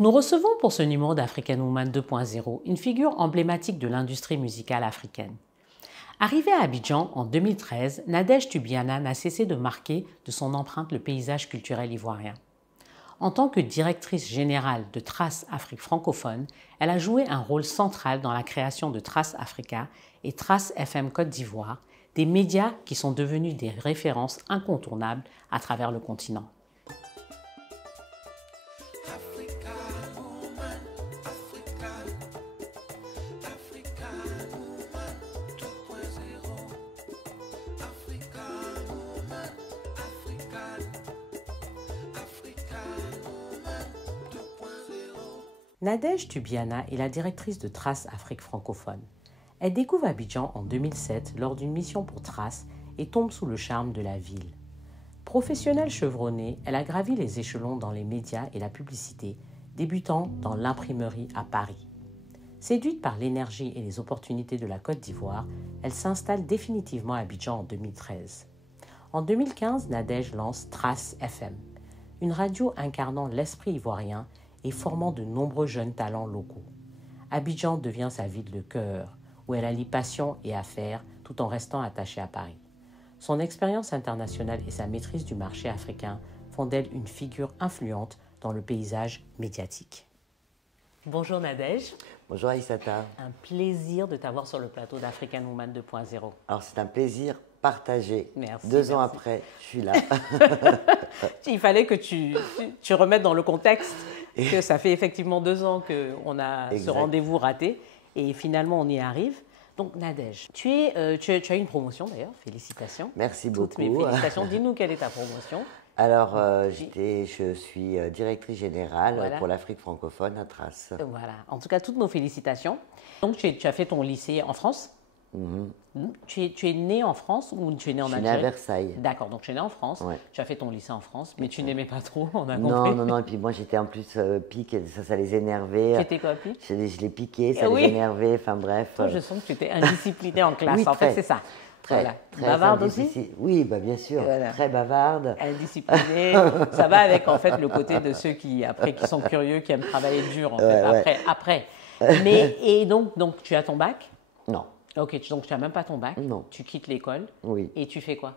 Nous recevons pour ce numéro d'African Woman 2.0 une figure emblématique de l'industrie musicale africaine. Arrivée à Abidjan en 2013, Nadège Tubiana n'a cessé de marquer de son empreinte le paysage culturel ivoirien. En tant que directrice générale de Trace Afrique francophone, elle a joué un rôle central dans la création de Trace Africa et Trace FM Côte d'Ivoire, des médias qui sont devenus des références incontournables à travers le continent. Nadège Tubiana est la directrice de Trace Afrique francophone. Elle découvre Abidjan en 2007 lors d'une mission pour Trace et tombe sous le charme de la ville. Professionnelle chevronnée, elle a gravi les échelons dans les médias et la publicité, débutant dans l'imprimerie à Paris. Séduite par l'énergie et les opportunités de la Côte d'Ivoire, elle s'installe définitivement à Abidjan en 2013. En 2015, Nadège lance Trace FM, une radio incarnant l'esprit ivoirien et formant de nombreux jeunes talents locaux. Abidjan devient sa ville de cœur, où elle allie passion et affaires tout en restant attachée à Paris. Son expérience internationale et sa maîtrise du marché africain font d'elle une figure influente dans le paysage médiatique. Bonjour Nadège. Bonjour Aïssata. Un plaisir de t'avoir sur le plateau d'African Woman 2.0. Alors c'est un plaisir partagé. Merci. Deux ans après, je suis là. Il fallait que tu remettes dans le contexte que ça fait effectivement 2 ans qu'on a ce rendez-vous raté et finalement on y arrive. Donc Nadège, tu as eu une promotion d'ailleurs, félicitations. Merci beaucoup. Toutes mes félicitations. Dis-nous quelle est ta promotion. Alors, je suis directrice générale pour l'Afrique francophone à Trace. Voilà, en tout cas toutes nos félicitations. Donc tu as fait ton lycée en France. Tu es né en France ou tu es né en Algérie? Je suis né à Versailles. D'accord, donc tu es né en France, tu as fait ton lycée en France, mais tu n'aimais pas trop, on a compris. Non, et puis moi j'étais en plus pique, ça les énervait. Tu étais quoi, pique? Je les piquais, ça les énervait, enfin bref. Toi, je sens que tu étais indiscipliné en classe, en fait c'est ça. Très bavarde aussi? Oui, bah bien sûr, très bavarde. Indisciplinée, ça va avec en fait le côté de ceux qui sont curieux, qui aiment travailler dur en fait, après. Mais, et donc tu as ton bac? Non. Ok, donc tu n'as même pas ton bac? Non. Tu quittes l'école? Oui. Et tu fais quoi?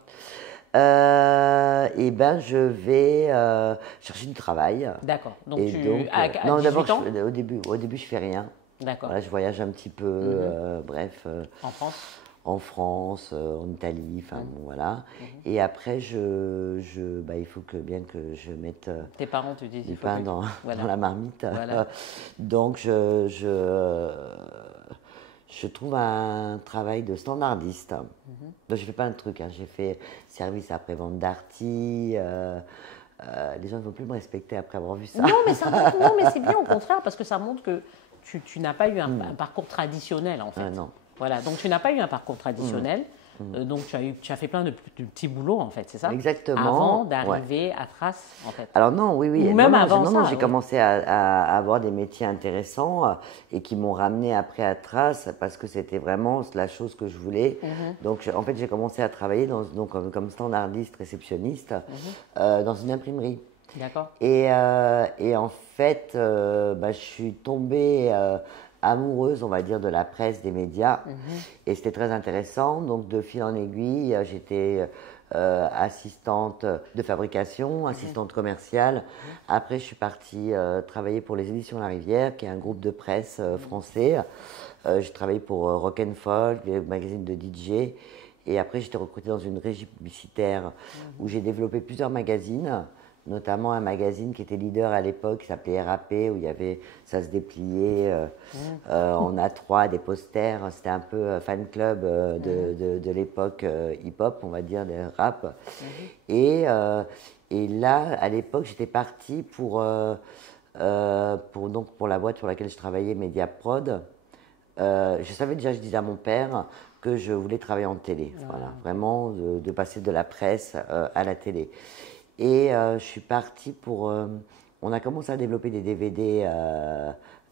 Eh ben, je vais chercher du travail. D'accord. Donc à 18 ans? Au début, je fais rien. D'accord. Voilà, je voyage un petit peu, bref. En France? En France, en Italie, enfin bon, voilà. Et après, il faut bien que je mette tes parents te disent du pain dans la marmite. Voilà. Donc, je trouve un travail de standardiste. Donc, je ne fais pas un truc, j'ai fait service après-vente d'arty. Les gens ne vont plus me respecter après avoir vu ça. Non, mais c'est bien au contraire, parce que ça montre que tu n'as pas eu un parcours traditionnel, en fait. Non. Voilà, donc tu n'as pas eu un parcours traditionnel, donc tu as fait plein de petits boulots, en fait, c'est ça? Exactement. Avant d'arriver à Trace, en fait. Alors non, oui. Ou même avant ça. J'ai commencé à avoir des métiers intéressants et qui m'ont ramené après à Trace parce que c'était vraiment la chose que je voulais. Donc en fait, j'ai commencé à travailler comme standardiste, réceptionniste dans une imprimerie. D'accord. Et en fait, je suis tombée amoureuse, on va dire, de la presse, des médias. Et c'était très intéressant. Donc, de fil en aiguille, j'étais assistante de fabrication, assistante commerciale. Après, je suis partie travailler pour les Éditions La Rivière, qui est un groupe de presse français. J'ai travaillé pour Rock and Folk, le magazine de DJ. Et après, j'étais recrutée dans une régie publicitaire où j'ai développé plusieurs magazines, notamment un magazine qui était leader à l'époque, qui s'appelait RAP, où ça se dépliait en A3, des posters. C'était un peu fan club de l'époque hip-hop, on va dire, de rap. Et là, à l'époque, j'étais partie pour la boîte pour laquelle je travaillais, Mediaprod. Je savais déjà, je disais à mon père que je voulais travailler en télé, vraiment de passer de la presse à la télé. Et je suis partie on a commencé à développer des DVD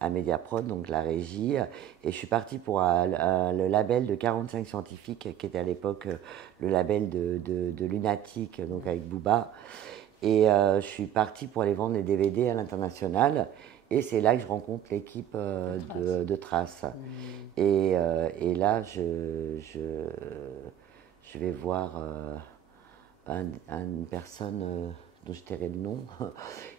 à Mediaprod, donc la régie, et je suis partie pour le label de 45 scientifiques, qui était à l'époque le label de Lunatic, donc avec Booba. Et je suis partie pour aller vendre les DVD à l'international. Et c'est là que je rencontre l'équipe de Trace. Et là, je vais voir une personne dont je tairai le nom.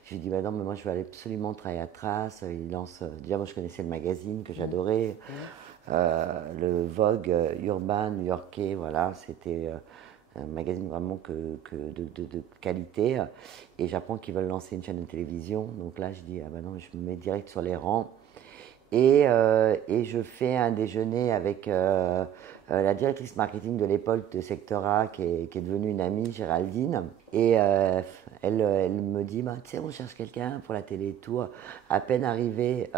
Je lui dis, bah non, mais moi je veux absolument travailler à Trace. Il lance, déjà moi je connaissais le magazine que j'adorais, le Vogue urbain new-yorkais, voilà, c'était un magazine vraiment de qualité. Et j'apprends qu'ils veulent lancer une chaîne de télévision. Donc là je dis, ah bah non, je me mets direct sur les rangs. Et je fais un déjeuner avec la directrice marketing de l'époque de Sectora, qui est devenue une amie, Géraldine. Et elle me dit, bah, tu sais, on cherche quelqu'un pour la télé et tout. À peine arrivée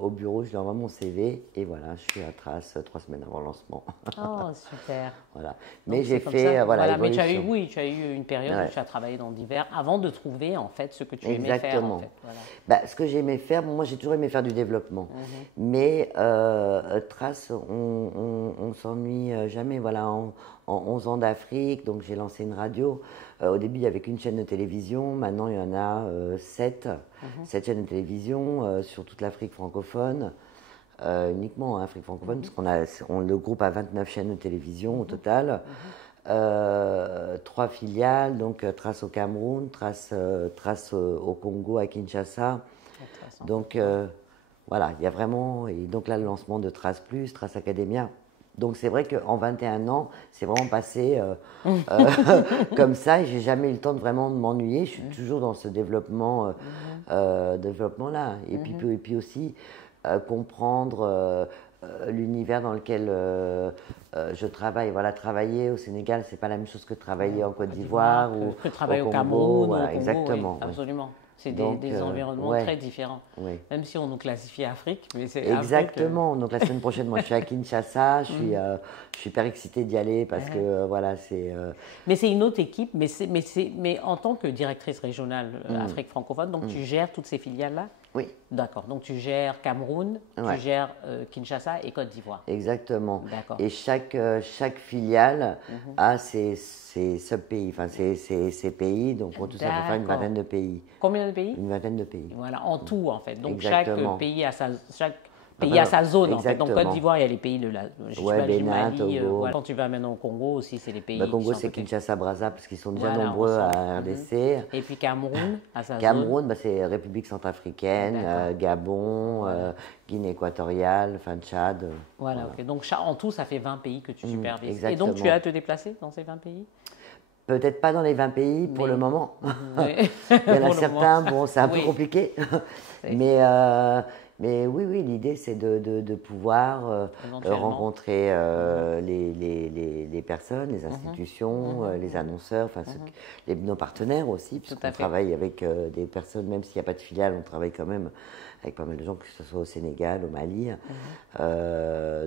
au bureau, je lui envoie mon CV. Et voilà, je suis à Trace 3 semaines avant le lancement. Oh, super. Voilà. Donc, Mais j'ai fait, voilà, mais tu as eu, évolution. oui, tu as eu une période où tu as travaillé dans divers, avant de trouver, en fait, ce que tu aimais faire, Exactement. en fait. Voilà. Bah, ce que j'aimais faire, moi j'ai toujours aimé faire du développement. Mais Trace, on s'ennuie jamais. Voilà, en 11 ans d'Afrique, donc j'ai lancé une radio. Au début, il n'y avait qu'une chaîne de télévision. Maintenant, il y en a 7 chaînes de télévision sur toute l'Afrique francophone. Uniquement en Afrique francophone, parce le groupe a 29 chaînes de télévision au total. 3 filiales, donc Trace au Cameroun, Trace au Congo, à Kinshasa. Donc voilà, il y a vraiment, et donc là le lancement de Trace Plus, Trace Academia. Donc c'est vrai qu'en 21 ans, c'est vraiment passé comme ça, et j'ai jamais eu le temps de vraiment m'ennuyer. Je suis toujours dans ce développement, développement-là. Et puis aussi comprendre l'univers dans lequel je travaille. Voilà, travailler au Sénégal, c'est pas la même chose que travailler en Côte d'Ivoire ou que travailler au Congo. Cameroun, Voilà, au Congo, exactement. oui, absolument. C'est Donc, des environnements ouais. très différents. Oui. Même si on nous classifie Afrique, mais c'est Exactement. Donc la semaine prochaine, moi je suis à Kinshasa, je suis hyper excitée d'y aller parce que voilà, c'est. Mais c'est une autre équipe, mais en tant que directrice régionale Afrique francophone, donc tu gères toutes ces filiales-là? Oui. D'accord. Donc tu gères Cameroun, tu gères Kinshasa et Côte d'Ivoire. Exactement. D'accord. Et chaque filiale a ses sub-pays, enfin ses pays. Donc en tout ça peut faire une vingtaine de pays. Combien de pays? Une vingtaine de pays. Voilà, en tout en fait. Donc Exactement. chaque pays a sa zone en fait. Donc Côte d'Ivoire, il y a les pays de la du Bénin, Mali. Togo. Voilà. Quand tu vas maintenant au Congo aussi, c'est les pays. Congo, qui sont c'est à côté. Kinshasa, Brazza, parce qu'ils sont déjà Voilà, nombreux à RDC. Et puis Cameroun a sa zone. Cameroun, c'est République centrafricaine, Gabon, Guinée équatoriale, enfin Tchad. Voilà, ok. Donc en tout, ça fait 20 pays que tu supervises. Exactement. Et donc tu as à te déplacer dans ces 20 pays? Peut-être pas dans les 20 pays pour le moment. Oui. Il y en a certains, bon, c'est un peu compliqué. Mais oui, l'idée, c'est de pouvoir rencontrer les personnes, les institutions, les annonceurs, enfin, nos partenaires aussi, puisqu'on travaille avec des personnes, même s'il n'y a pas de filiale, on travaille quand même avec pas mal de gens, que ce soit au Sénégal, au Mali.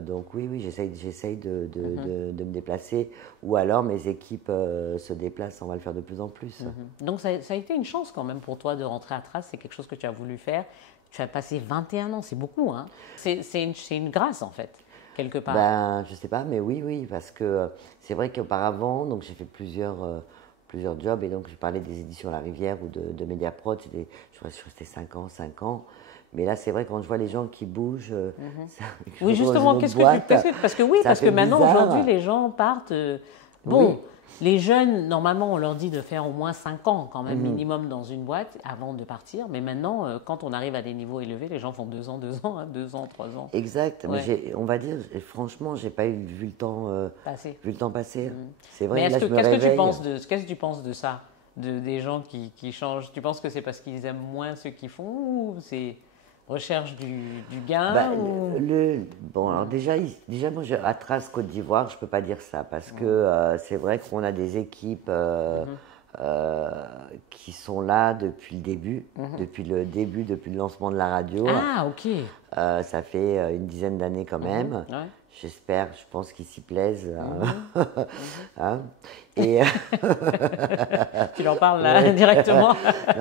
Donc oui, j'essaye de me déplacer, ou alors mes équipes se déplacent, on va le faire de plus en plus. Donc ça a été une chance quand même pour toi de rentrer à Trace, c'est quelque chose que tu as voulu faire. Tu as passé 21 ans, c'est beaucoup, hein. C'est une grâce en fait, quelque part. Je sais pas, mais oui, parce que c'est vrai qu'auparavant, donc j'ai fait plusieurs jobs, et donc je parlais des éditions La Rivière ou de Mediaprod, je suis resté 5 ans. Mais là, c'est vrai, quand je vois les gens qui bougent. Oui, justement, qu'est-ce que maintenant, aujourd'hui, les gens partent. Les jeunes, normalement, on leur dit de faire au moins 5 ans, quand même, minimum dans une boîte avant de partir. Mais maintenant, quand on arrive à des niveaux élevés, les gens font 2 ans, 2 ans, 3 ans. Exact. Ouais. Mais on va dire, franchement, j'ai pas vu le temps passer. C'est vrai. Mais qu'est-ce que tu penses de ça, des gens qui changent? Tu penses que c'est parce qu'ils aiment moins ce qu'ils font, ou c'est recherche du gain? Alors déjà moi, à Trace Côte d'Ivoire, je peux pas dire ça, parce que c'est vrai qu'on a des équipes qui sont là depuis le début, depuis le lancement de la radio. Ah, ok. Ça fait une dizaine d'années quand même. Ouais. Je pense qu'ils s'y plaisent. Hein. Et tu leur parles là, directement?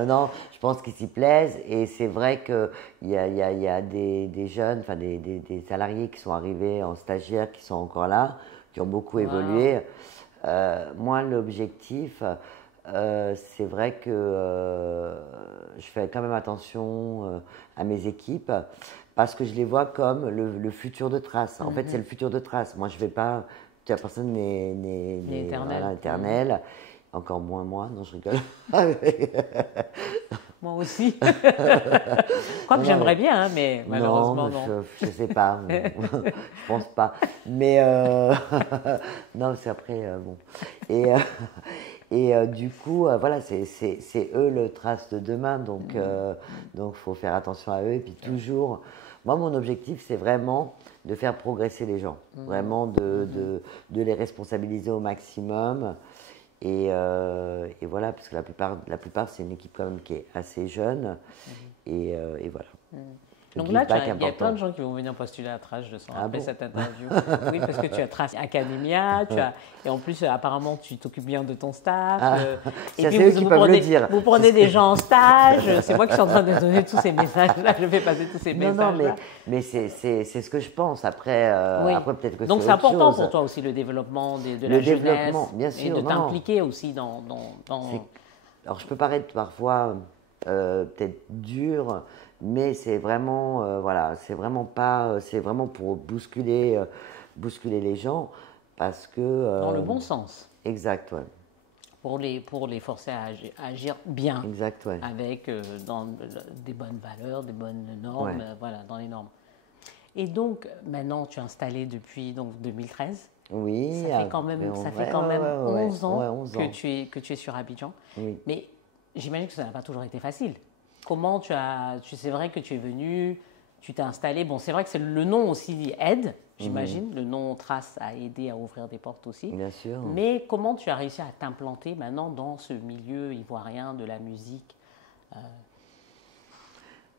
Non, je pense qu'ils s'y plaisent. Et c'est vrai qu'il y a des jeunes, enfin des salariés qui sont arrivés en stagiaire, qui sont encore là, qui ont beaucoup évolué. Moi, l'objectif, c'est vrai que je fais quand même attention à mes équipes parce que je les vois comme le futur de Trace. En fait, c'est le futur de Trace. Moi, je vais pas. Personne n'est éternel. Voilà, éternel. Encore moins moi. Non, je rigole. Moi aussi. Quoique j'aimerais bien, hein, mais malheureusement non. Je sais pas. Je pense pas. Mais non, c'est après bon. Et du coup, voilà, c'est eux le Trace de demain, donc faut faire attention à eux. Et puis toujours, moi, mon objectif, c'est vraiment de faire progresser les gens, vraiment de les responsabiliser au maximum. Et voilà, parce que la plupart c'est une équipe quand même qui est assez jeune. Et voilà. Donc là, il y a plein de gens qui vont venir postuler à Trace, je sens, après cette interview. Oui, parce que tu as Trace Academia, et en plus, apparemment, tu t'occupes bien de ton staff. Et puis, vous prenez des gens en stage. C'est moi qui suis en train de donner tous ces messages-là. Je fais passer tous ces messages-là. Non, mais c'est ce que je pense. Après, après peut-être que donc, c'est important pour toi aussi, le développement de la jeunesse. Bien sûr, et de t'impliquer aussi dans... Alors, je peux paraître parfois peut-être dur, mais c'est vraiment, voilà, c'est vraiment pour bousculer les gens, parce que... dans le bon sens. Exact, ouais. Pour les forcer à agir bien. Exact, ouais. Avec dans des bonnes valeurs, des bonnes normes, voilà, dans les normes. Et donc, maintenant, tu es installé depuis donc, 2013. Oui. Ça fait quand même, 11 ans que tu es sur Abidjan. Oui. Mais j'imagine que ça n'a pas toujours été facile. Comment c'est vrai que tu es venu, tu t'es installé. Bon, c'est vrai que le nom aussi aide, j'imagine. Le nom Trace a aidé à ouvrir des portes aussi. Bien sûr. Mais comment tu as réussi à t'implanter maintenant dans ce milieu ivoirien de la musique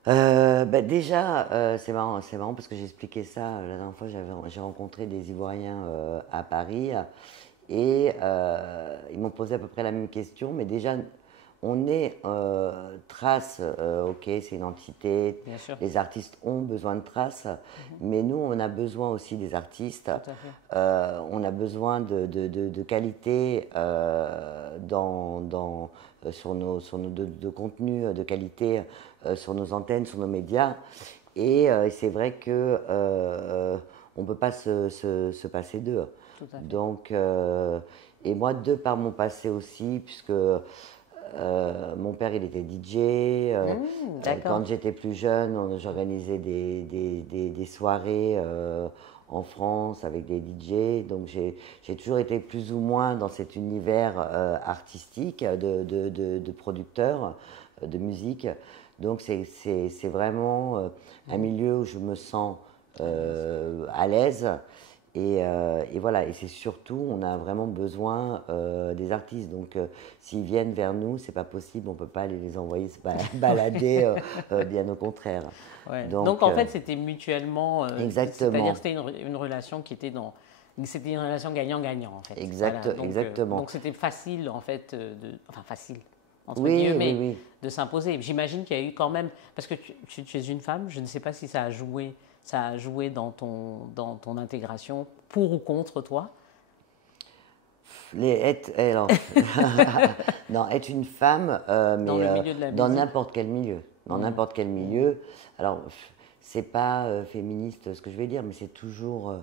déjà, c'est marrant parce que j'ai expliqué ça la dernière fois. J'ai rencontré des Ivoiriens à Paris et ils m'ont posé à peu près la même question. Mais déjà, on est Trace, ok, c'est une entité. Bien sûr. Les artistes ont besoin de Trace, mais nous, on a besoin aussi des artistes. Tout à fait. On a besoin de qualité sur nos de contenu de qualité sur nos antennes, sur nos médias. Et c'est vrai que on ne peut pas se passer d'eux. Tout à fait. Donc, et moi, de par mon passé aussi, puisque mon père, il était DJ. Quand j'étais plus jeune, j'organisais des soirées en France avec des DJ. Donc, j'ai toujours été plus ou moins dans cet univers artistique de producteur de musique. Donc, c'est vraiment un milieu où je me sens à l'aise. Et voilà, et c'est surtout, on a vraiment besoin des artistes. Donc, s'ils viennent vers nous, c'est pas possible, on peut pas aller les envoyer se balader, bien au contraire. Ouais. Donc en fait, c'était mutuellement. Exactement. C'est-à-dire, c'était une relation qui était c'était une relation gagnant-gagnant, en fait. Exactement. Donc, c'était facile, en fait, enfin, facile, entre guillemets, de s'imposer. J'imagine qu'il y a eu quand même. Parce que tu es une femme, je ne sais pas si ça a joué dans ton intégration, pour ou contre toi. Non, être une femme, mais dans le milieu de la dans musique. n'importe quel milieu. Dans n'importe quel milieu. Alors, c'est pas féministe ce que je vais dire, mais c'est toujours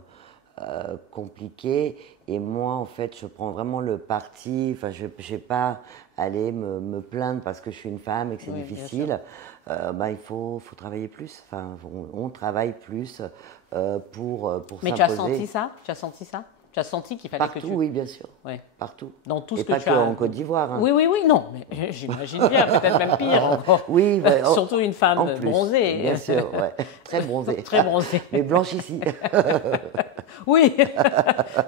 compliqué. Et moi, en fait, je prends vraiment le parti. Enfin, je vais pas aller me plaindre parce que je suis une femme et que c'est difficile. Il faut travailler plus. Enfin, on travaille plus pour Mais s'imposer. tu as senti ça? Tu as senti qu'il fallait Partout, que tu... oui, bien sûr. Ouais. Partout. Dans tout et ce que pas tu que as... en Côte d'Ivoire. Hein. Oui, non, mais j'imagine bien, peut-être même pire. Oui, surtout une femme bronzée. Bien sûr, ouais. Très bronzée. Très bronzée. Mais blanche ici. Oui,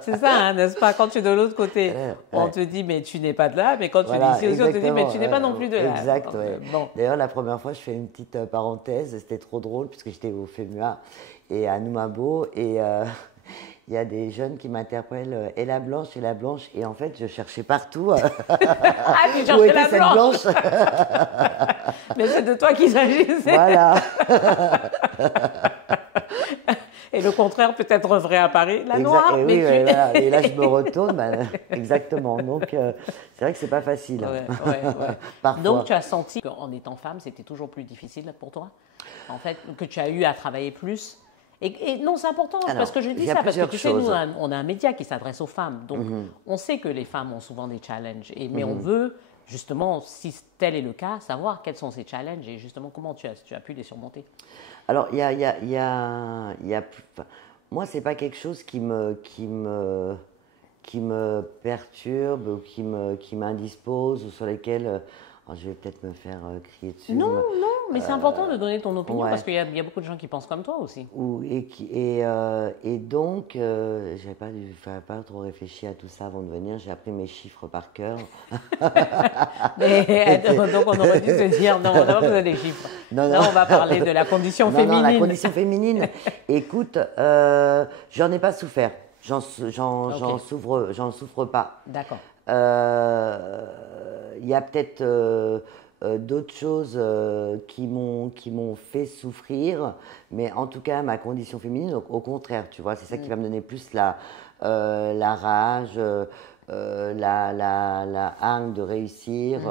c'est ça, hein, n'est-ce pas? Quand tu es de l'autre côté, on te dit, mais tu n'es pas de là. Mais quand tu es ici aussi, on te dit, mais tu n'es pas non plus de là. Exact, ouais. Bon. D'ailleurs, la première fois, je fais une petite parenthèse. C'était trop drôle, puisque j'étais au FEMUA et à Noumabo. Et il y a des jeunes qui m'interpellent, et la blanche, et en fait, je cherchais partout. Ah, tu cherchais la blanche. Mais c'est de toi qu'il s'agissait. Voilà. Et le contraire peut-être vrai à Paris, la noire. Et, oui, voilà. Et là, je me retourne, exactement. Donc, c'est vrai que c'est pas facile. Parfois. Donc, tu as senti qu'en étant femme, c'était toujours plus difficile pour toi, en fait, que tu as eu à travailler plus. Et non, c'est important, parce que je dis ça, parce que tu sais, nous, on a un média qui s'adresse aux femmes. Donc, on sait que les femmes ont souvent des challenges, mais on veut, justement, si tel est le cas, savoir quels sont ces challenges et justement comment tu as pu les surmonter. Alors, moi, c'est pas quelque chose qui me perturbe ou qui m'indispose ou sur lesquels je vais peut-être me faire crier dessus. Non, mais c'est important de donner ton opinion parce qu'il y a beaucoup de gens qui pensent comme toi aussi. Et donc, j'avais pas trop réfléchi à tout ça avant de venir. J'ai appris mes chiffres par cœur. Donc, on aurait dû se dire, non, on n'a pas besoin des chiffres. Non, on va parler de la condition féminine. Non, la condition féminine. Écoute, j'en ai pas souffert. J'en souffre pas. D'accord. Il y a peut-être d'autres choses qui m'ont fait souffrir, mais en tout cas, ma condition féminine, au contraire, tu vois, c'est ça qui va me donner plus la rage, la hargne de réussir.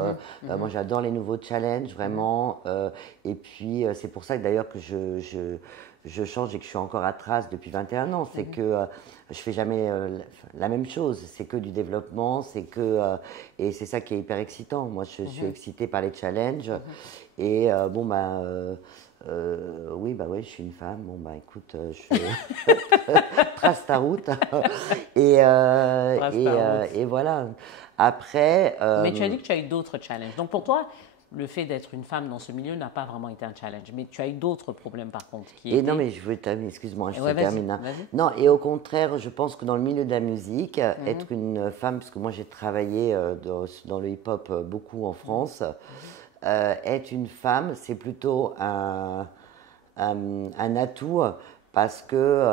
Moi, j'adore les nouveaux challenges, vraiment. Et puis, c'est pour ça que d'ailleurs que je change et que je suis encore à Trace depuis 21 ans. C'est que je fais jamais la même chose. C'est que du développement, et c'est ça qui est hyper excitant. Moi, je suis excitée par les challenges. Et oui, je suis une femme. Bon, écoute, trace ta route. et voilà. Après. Mais tu as dit que tu as eu d'autres challenges. Donc pour toi, le fait d'être une femme dans ce milieu n'a pas vraiment été un challenge. Mais tu as eu d'autres problèmes par contre. Non, mais je veux terminer, excuse-moi, je termine. Non, et au contraire, je pense que dans le milieu de la musique, être une femme, parce que moi j'ai travaillé dans le hip-hop beaucoup en France, être une femme, c'est plutôt un atout parce que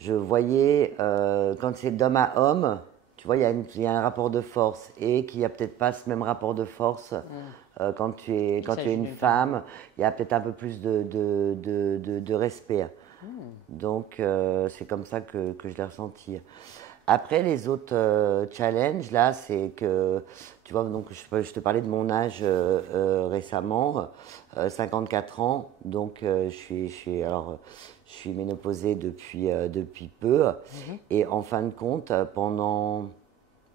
je voyais, quand c'est d'homme à homme, tu vois, il y a un rapport de force et qu'il n'y a peut-être pas ce même rapport de force quand tu es une femme. Il y a peut-être un peu plus de respect. Donc, c'est comme ça que je l'ai ressenti. Après, les autres challenges, là, c'est que, tu vois, donc je te parlais de mon âge récemment, 54 ans, donc je suis ménopausée depuis peu. Et en fin de compte, pendant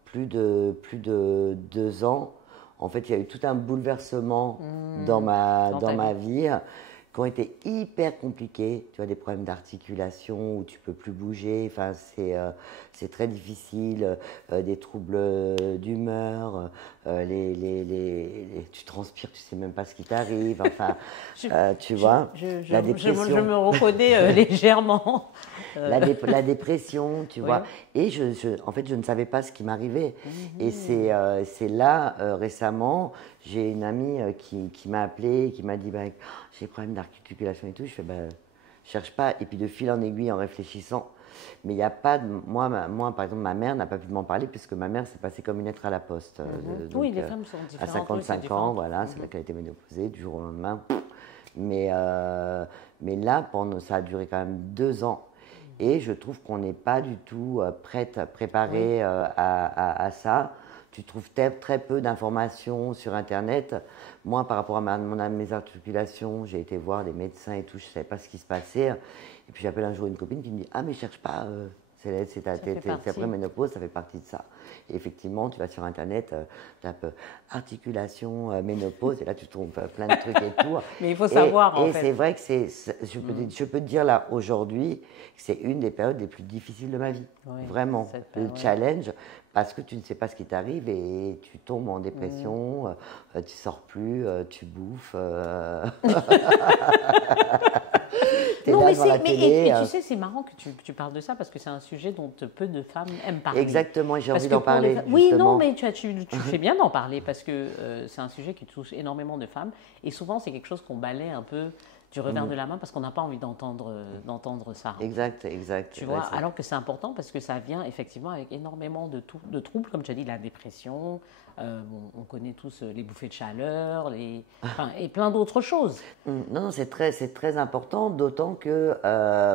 plus de 2 ans, en fait, il y a eu tout un bouleversement dans ma vie qui ont été hyper compliqués. Tu vois, des problèmes d'articulation où tu peux plus bouger. Enfin, c'est très difficile. Des troubles d'humeur. Tu transpires, tu sais même pas ce qui t'arrive. Enfin, tu vois, la dépression. Je me reconnais légèrement. La dépression, tu vois. Et en fait, je ne savais pas ce qui m'arrivait. Et c'est là, récemment, j'ai une amie qui m'a appelée, qui m'a dit j'ai des problèmes d'articulation et tout. Je fais je cherche pas. Et puis de fil en aiguille, en réfléchissant, mais il n'y a pas de. Moi, par exemple, ma mère n'a pas pu m'en parler puisque ma mère s'est passée comme une lettre à la poste. Oui, les femmes sont différentes. À 55 ans, voilà, c'est là qu'elle a été ménopausée du jour au lendemain. Mais là, ça a duré quand même 2 ans. Et je trouve qu'on n'est pas du tout préparé à ça. Tu trouves très peu d'informations sur Internet. Moi, par rapport à mes articulations, j'ai été voir des médecins et tout, je ne savais pas ce qui se passait. Et puis j'appelle un jour une copine qui me dit « Ah, mais cherche pas, c'est après ménopause, ça fait partie de ça. » Et effectivement, tu vas sur Internet, tu tapes articulation, ménopause, et là tu trouves plein de trucs et tout. Mais il faut savoir, en fait. Et c'est vrai que je peux te dire là, aujourd'hui, que c'est une des périodes les plus difficiles de ma vie. Oui, vraiment. Le challenge, parce que tu ne sais pas ce qui t'arrive et tu tombes en dépression, tu sors plus, tu bouffes. Non, mais tu sais, c'est marrant que tu parles de ça parce que c'est un sujet dont peu de femmes aiment parler. Exactement, j'ai envie d'en parler. Oui, non, mais tu fais bien d'en parler parce que c'est un sujet qui touche énormément de femmes et souvent c'est quelque chose qu'on balaie un peu du revers de la main parce qu'on n'a pas envie d'entendre ça. Exact, exact. Tu vois, alors que c'est important parce que ça vient effectivement avec énormément de troubles, comme tu as dit, la dépression, on connaît tous les bouffées de chaleur, et plein d'autres choses. Non, c'est très important, d'autant que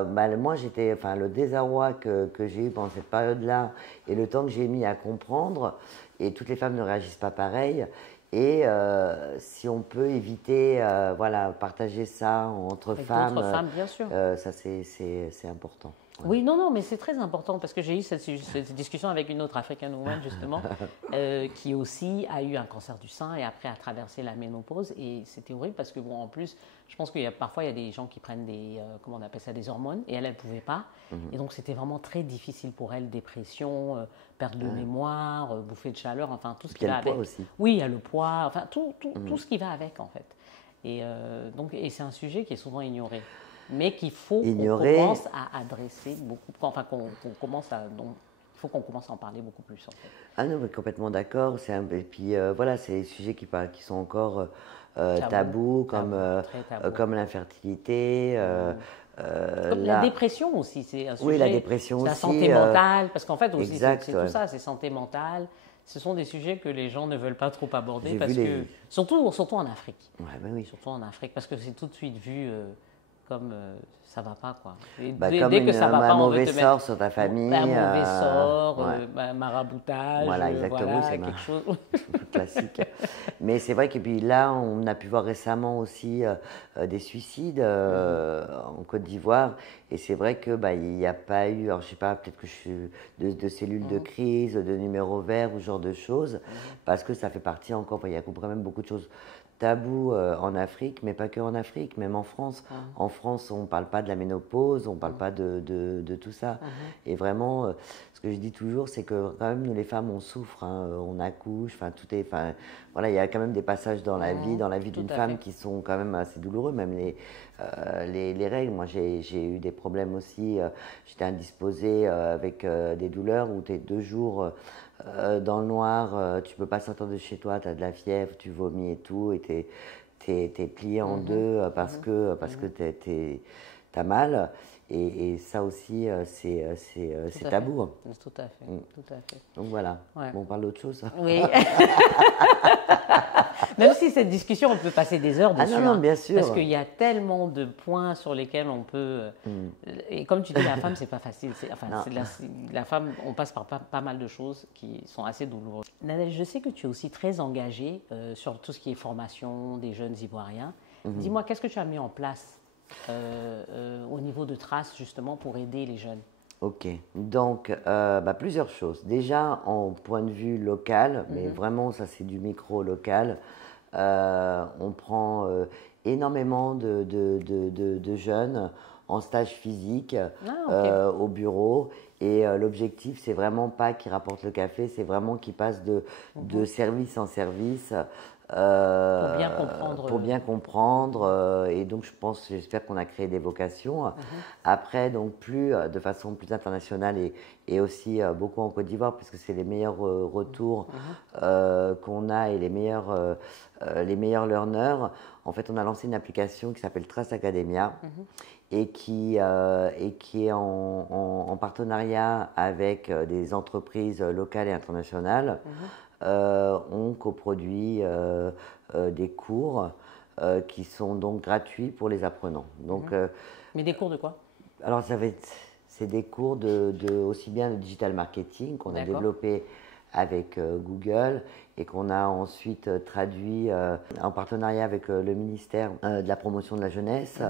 moi, le désarroi que j'ai eu pendant cette période-là et le temps que j'ai mis à comprendre, et toutes les femmes ne réagissent pas pareil. Et si on peut éviter, partager ça entre Avec femmes, d'autres femmes, bien sûr. ça c'est important. Ouais. Oui, non, mais c'est très important parce que j'ai eu cette discussion avec une autre African woman, justement, qui aussi a eu un cancer du sein et après a traversé la ménopause. Et c'était horrible parce que, bon, en plus, je pense parfois, il y a des gens qui prennent comment on appelle ça, des hormones, et elle ne pouvait pas. Et donc, c'était vraiment très difficile pour elle, dépression, perte de mémoire, bouffée de chaleur, enfin, tout ce qui va avec. Il y a le poids aussi. Oui, il y a le poids, enfin, tout ce qui va avec, en fait. Et c'est un sujet qui est souvent ignoré, mais qu'il faut qu'on commence à adresser beaucoup, enfin il faut qu'on commence à en parler beaucoup plus en fait. Ah non, mais complètement d'accord. Et puis c'est des sujets qui sont encore tabous, comme l'infertilité. La dépression aussi, c'est un sujet. Oui, la dépression aussi. La santé mentale, parce qu'en fait aussi exact, c'est tout ça, c'est santé mentale. Ce sont des sujets que les gens ne veulent pas trop aborder surtout en Afrique. Ouais, ben oui. Surtout en Afrique, parce que c'est tout de suite vu comme ça va pas quoi. Et dès que ça va pas, un mauvais sort sur ta famille. Un mauvais sort, maraboutage, voilà, exactement, c'est quelque chose. Classique. Mais c'est vrai que puis là, on a pu voir récemment aussi des suicides en Côte d'Ivoire. Et c'est vrai que il n'y a pas eu, alors je sais pas, peut-être que je suis de cellules de crise, de numéros verts ou ce genre de choses, parce que ça fait partie encore, il y a quand même beaucoup de choses tabou en Afrique, mais pas que en Afrique, même en France. En France, on ne parle pas de la ménopause, on ne parle pas de tout ça. Et vraiment, ce que je dis toujours, c'est que quand même, nous les femmes, on souffre, on accouche, il y a quand même des passages dans la vie d'une femme qui sont quand même assez douloureux, même les règles. Moi, j'ai eu des problèmes aussi, j'étais indisposée avec des douleurs où tu es 2 jours... dans le noir, tu peux pas sortir de chez toi, tu as de la fièvre, tu vomis et tout, et t'es plié en deux parce que t'as mal. Et ça aussi, c'est tabou. Tout à fait, tout à fait. Donc voilà, bon, on parle d'autre chose. Oui. Même si cette discussion, on peut passer des heures dessus. Ah non, bien sûr. Parce qu'il y a tellement de points sur lesquels on peut... Et comme tu dis, la femme, c'est pas facile. La femme, on passe par pas mal de choses qui sont assez douloureuses. Nadège, je sais que tu es aussi très engagée sur tout ce qui est formation des jeunes Ivoiriens. Dis-moi, qu'est-ce que tu as mis en place au niveau de Trace, justement, pour aider les jeunes? Ok, donc plusieurs choses. Déjà, en point de vue local, mais vraiment, ça c'est du micro local, on prend énormément de jeunes en stage physique au bureau. Et l'objectif, c'est vraiment pas qu'ils rapportent le café, c'est vraiment qu'ils passent de service en service. Pour bien comprendre. Et donc, j'espère qu'on a créé des vocations. Après, donc, de façon plus internationale et aussi beaucoup en Côte d'Ivoire, puisque c'est les meilleurs retours qu'on a et les meilleurs learners. En fait, on a lancé une application qui s'appelle Trace Academia et qui est en partenariat avec des entreprises locales et internationales. On coproduit des cours qui sont donc gratuits pour les apprenants. Donc, mais des cours de quoi? Alors, c'est des cours aussi bien de digital marketing qu'on a développé avec Google et qu'on a ensuite traduit en partenariat avec le ministère de la promotion de la jeunesse.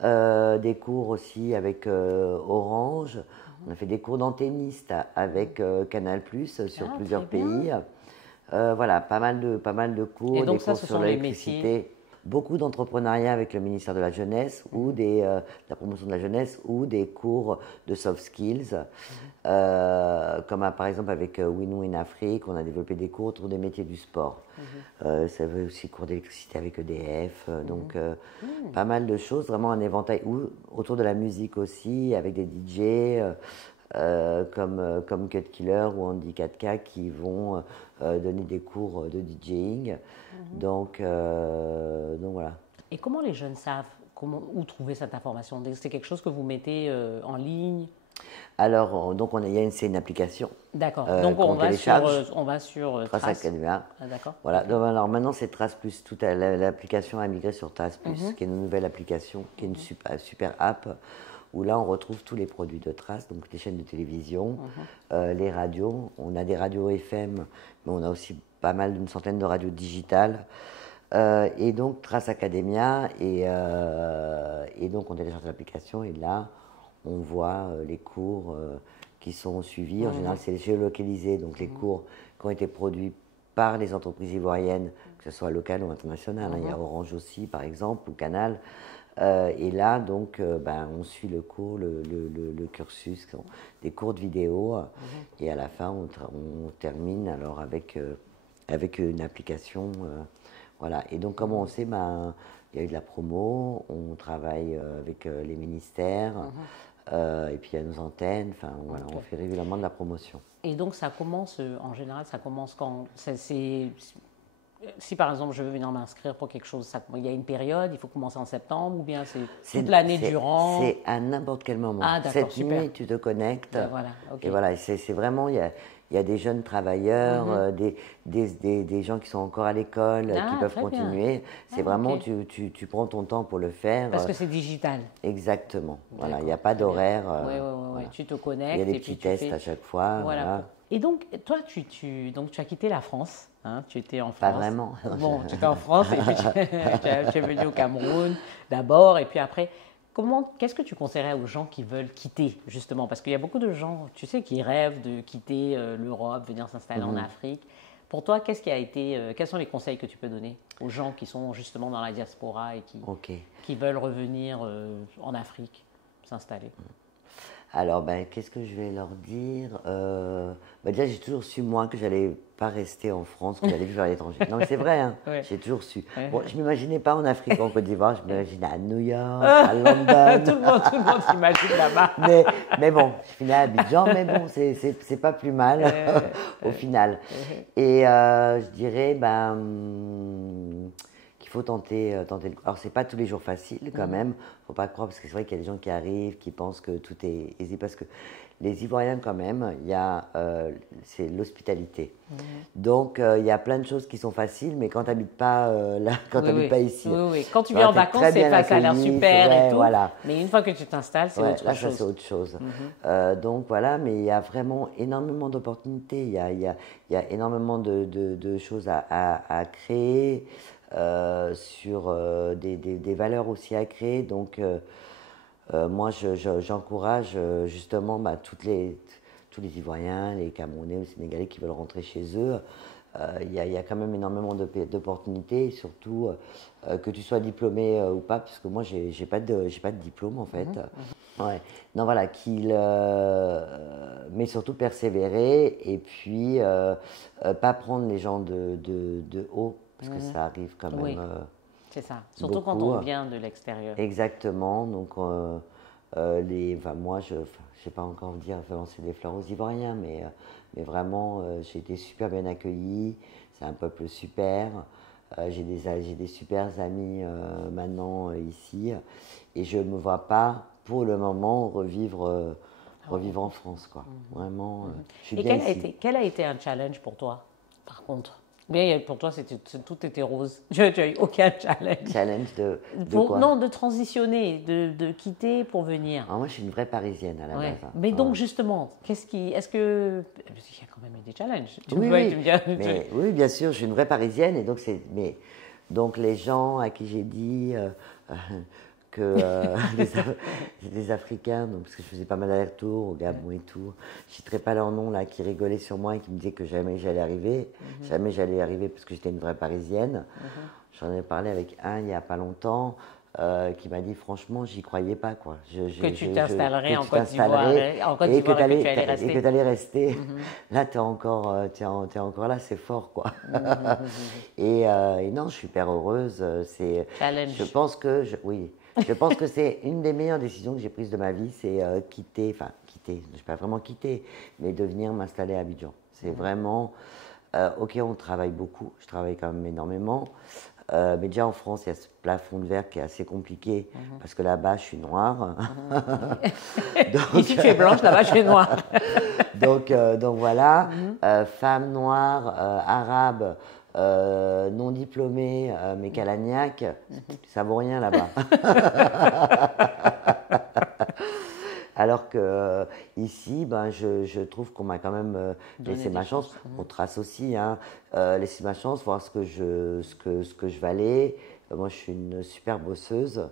Des cours aussi avec Orange. On a fait des cours d'antenniste avec Canal+, sur plusieurs pays. Voilà, pas mal de cours, et donc des cours sur l'électricité. Beaucoup d'entrepreneuriat avec le ministère de la Jeunesse ou de la promotion de la jeunesse ou des cours de soft skills. Comme par exemple avec Win-Win Afrique, on a développé des cours autour des métiers du sport. Ça veut aussi cours d'électricité avec EDF. Donc pas mal de choses, vraiment un éventail. Ou autour de la musique aussi, avec des DJ. Comme Cut Killer ou Andy 4K qui vont donner des cours de DJing. Donc voilà. Et comment les jeunes savent où trouver cette information? C'est quelque chose que vous mettez en ligne? Alors, donc c'est une application. D'accord. Donc on va sur Trace Trace. Academia. Ah, d'accord. Voilà. Donc, alors maintenant c'est Trace Plus. L'application a migré sur Trace Plus, qui est une nouvelle application, qui est une super app, où là on retrouve tous les produits de Trace, donc les chaînes de télévision, les radios. On a des radios FM, mais on a aussi pas mal d'une centaine de radios digitales. Et donc Trace Academia, et donc on télécharge l'application, et là on voit les cours qui sont suivis. En général, c'est géolocalisé, donc les cours qui ont été produits par les entreprises ivoiriennes, que ce soit locales ou internationales. Il y a Orange aussi, par exemple, ou Canal. Et là, donc, on suit le cours, le cursus, des cours de vidéo. Et à la fin, on termine alors avec une application. Voilà. Et donc, comme on sait, il y a eu de la promo, on travaille avec les ministères. Et puis il y a nos antennes, enfin voilà, on fait régulièrement de la promotion. Et donc ça commence, en général, ça commence quand si par exemple je veux venir m'inscrire pour quelque chose, il y a une période, il faut commencer en septembre ou bien c'est toute l'année durant? C'est à n'importe quel moment. Ah, d'accord, Cette super. nuit, tu te connectes. Voilà, ok. Et voilà, c'est vraiment, il y a des jeunes travailleurs, des gens qui sont encore à l'école, qui peuvent continuer. C'est vraiment, tu prends ton temps pour le faire. Parce que c'est digital. Exactement. Voilà, il n'y a pas d'horaire. Oui, voilà. Tu te connectes. Il y a des petits tests à chaque fois. Voilà. Et donc, toi, tu as quitté la France. Hein, tu étais en France. Pas vraiment. Bon, tu étais en France et puis tu es venu au Cameroun d'abord et puis après. Qu'est-ce que tu conseillerais aux gens qui veulent quitter, justement? Parce qu'il y a beaucoup de gens, tu sais, qui rêvent de quitter l'Europe, venir s'installer en Afrique. Pour toi, quels sont les conseils que tu peux donner aux gens qui sont justement dans la diaspora et qui veulent revenir en Afrique, s'installer? Alors, qu'est-ce que je vais leur dire? Déjà, j'ai toujours su, moi, que j'allais pas rester en France, que j'allais vivre à l'étranger. Non, mais c'est vrai, hein, j'ai toujours su. Bon, je ne m'imaginais pas en Afrique, en Côte d'Ivoire, je m'imaginais à New York, à London. Tout le monde s'imagine là-bas. mais bon, je finis à Abidjan, mais bon, c'est pas plus mal au final. Et je dirais, qu'il faut tenter le coup. Alors, c'est pas tous les jours facile quand même, faut pas croire, parce que c'est vrai qu'il y a des gens qui arrivent, qui pensent que tout est aisé, parce que les Ivoiriens quand même, c'est l'hospitalité. Donc, il y a plein de choses qui sont faciles, mais quand tu n'habites pas là, quand tu n'habites pas ici. Oui. Quand tu viens en vacances, c'est pas, ça a l'air super et tout. Voilà. Mais une fois que tu t'installes, c'est autre chose. Ça, c'est autre chose. Donc, voilà, mais il y a vraiment énormément d'opportunités. Il y a énormément de choses à créer, sur des valeurs aussi à créer. Donc, moi, j'encourage justement tous les Ivoiriens, les Camerounais, les Sénégalais qui veulent rentrer chez eux. Il y a quand même énormément d'opportunités, mais que tu sois diplômé ou pas, puisque moi, j'ai pas de diplôme en fait. Ouais. Non, voilà, mais surtout persévérer et puis pas prendre les gens de haut, parce que ça arrive quand même. C'est ça, surtout beaucoup, quand on vient de l'extérieur. Exactement, donc moi, je ne sais pas encore dire lancer des fleurs aux Ivoiriens, mais vraiment, j'ai été super bien accueillie, c'est un peuple super, j'ai des super amis maintenant ici, et je ne me vois pas, pour le moment, revivre en France, quoi. Vraiment, je suis bien ici. Quel a été un challenge pour toi, par contre? Bien, pour toi, tout était rose. Tu n'as eu aucun challenge. Challenge de quoi? Non, de transitionner, de quitter pour venir. Alors moi, je suis une vraie Parisienne à la base. Mais donc, justement, est-ce que... Parce qu'il y a quand même des challenges. Oui, bien sûr, je suis une vraie Parisienne. Et donc les gens à qui j'ai dit que des Africains, donc, parce que je faisais pas mal d'allers-retours au Gabon et tout, je ne citerai pas leur nom, là, qui rigolaient sur moi et qui me disaient que jamais j'allais arriver. Jamais j'allais arriver parce que j'étais une vraie Parisienne. J'en ai parlé avec un il n'y a pas longtemps, qui m'a dit franchement, j'y croyais pas, quoi. Que tu t'installerais en Côte d'Ivoire et que tu allais rester. Là, tu es encore là, c'est fort, quoi. Et non, je suis hyper heureuse. Je pense que c'est une des meilleures décisions que j'ai prises de ma vie, c'est quitter, je n'ai pas vraiment quitté, mais de venir m'installer à Abidjan. C'est vraiment, ok, on travaille beaucoup, je travaille quand même énormément, Mais déjà en France, il y a ce plafond de verre qui est assez compliqué parce que là-bas, je suis noire. Ici, tu es blanche, là-bas, je suis noire. donc voilà, femme noire, arabe, non diplômée, mais calagnac, ça vaut rien là-bas. Alors que ici, ben, je trouve qu'on m'a quand même laissé ma chance. On trace aussi, hein, laisser ma chance, voir ce que je valais. Moi, je suis une super bosseuse.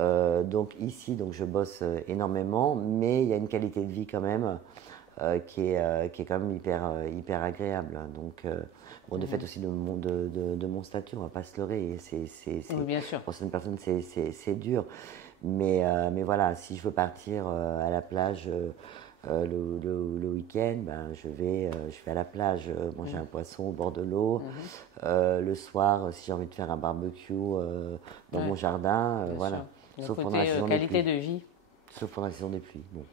Donc ici, je bosse énormément, mais il y a une qualité de vie quand même qui est quand même hyper agréable. Donc, bon, de fait aussi de mon statut, on ne va pas se leurrer. Oui, bien sûr. Pour certaines personnes, c'est dur. Mais voilà, si je veux partir à la plage le week-end, ben, je vais à la plage manger un poisson au bord de l'eau. Le soir, si j'ai envie de faire un barbecue dans mon jardin, voilà. Sauf pendant la saison qualité de vie. Sauf pendant la saison des pluies. Bon.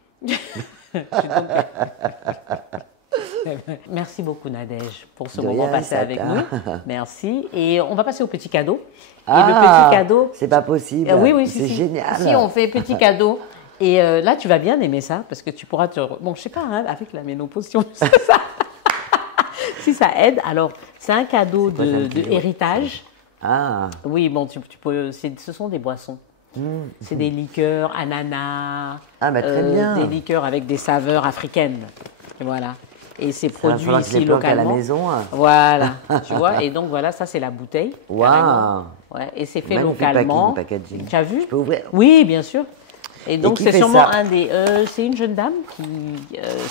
Merci beaucoup Nadège pour ce moment passé avec nous. Merci. Et on va passer au petit cadeau. Et le petit cadeau. C'est pas possible. Oui, c'est génial. Si on fait petit cadeau. Et là, tu vas bien aimer ça parce que tu pourras te. Bon, je sais pas, hein, avec la ménopause, si ça. Si ça aide. Alors, c'est un cadeau de héritage. Ah. Oui, bon, tu peux. Ce sont des boissons. C'est des liqueurs, ananas. Ah, bah, très bien. Des liqueurs avec des saveurs africaines. Voilà. Et c'est produit ici localement. À la maison. Voilà, tu vois. Et donc voilà, ça c'est la bouteille. Waouh. Ouais, et c'est fait localement. Packaging. Tu as vu? Je peux ouvrir? Oui, bien sûr. Et donc c'est sûrement ça? un des. C'est une jeune dame qui.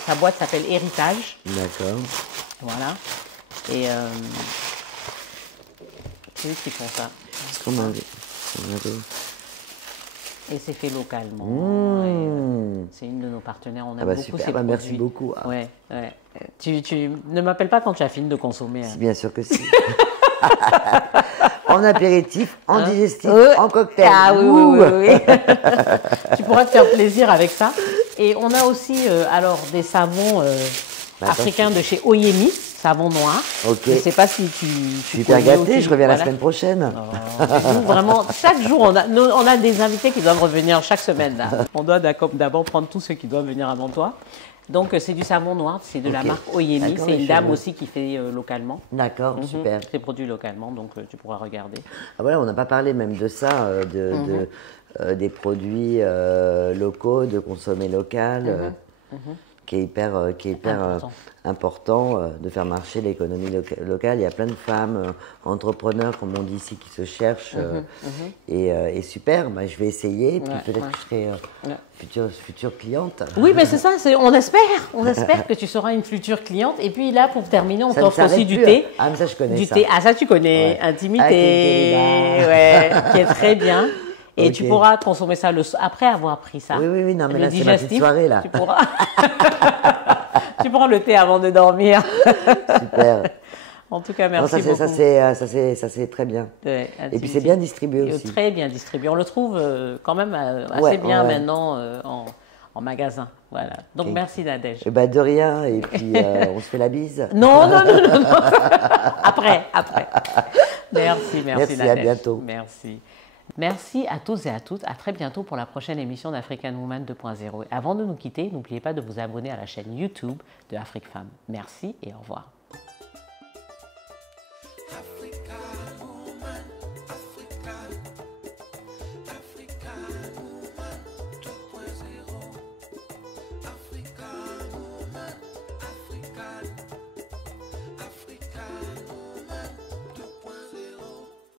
Sa boîte s'appelle Héritage. D'accord. Voilà. Et c'est eux qui font ça. Est-ce qu'on a... Et c'est fait localement. C'est une de nos partenaires. On aime beaucoup super, ces produits. Merci beaucoup. Ouais. Tu ne m'appelles pas quand tu as fini de consommer. Hein. Bien sûr que si. En apéritif, en digestif, en cocktail. Ah oui. Tu pourras te faire plaisir avec ça. Et on a aussi alors des savons africains de chez Oyemi, savon noir. Ok. Je ne sais pas si tu je suis hyper gâtée, je reviens la semaine prochaine. Nous, vraiment, chaque jour, on a des invités qui doivent revenir chaque semaine. Là. On doit d'abord prendre tous ceux qui doivent venir avant toi. Donc, c'est du savon noir, c'est de la marque Oyemi. C'est une dame aussi qui fait localement. D'accord, super. C'est produit localement, donc tu pourras regarder. Ah, voilà, on n'a pas parlé même de ça, des produits locaux, de consommer local. Qui est hyper important de faire marcher l'économie locale. Il y a plein de femmes entrepreneurs, comme on dit ici, qui se cherchent. Et super, bah, je vais essayer. Puis peut-être que je serai future cliente. Oui, mais c'est ça, on espère que tu seras une future cliente. Et puis là, pour terminer, on t'offre aussi du thé. Ah, mais ça, je connais ça. Thé. Ah, ça, tu connais. Intimité. Qui est très bien. Et tu pourras consommer ça après avoir pris ça. Oui, non, mais là, c'est ma petite soirée, là. Tu prends le thé avant de dormir. Super. En tout cas, merci beaucoup. Ça, c'est très bien. Et puis, c'est bien distribué aussi. Très bien distribué. On le trouve quand même assez bien maintenant en magasin. Voilà. Donc, merci Nadège. De rien. Et puis, on se fait la bise. Non. Après. Merci Nadège. À bientôt. Merci. Merci à tous et à toutes. À très bientôt pour la prochaine émission d'African Woman 2.0. Avant de nous quitter, n'oubliez pas de vous abonner à la chaîne YouTube de Afrique Femme. Merci et au revoir.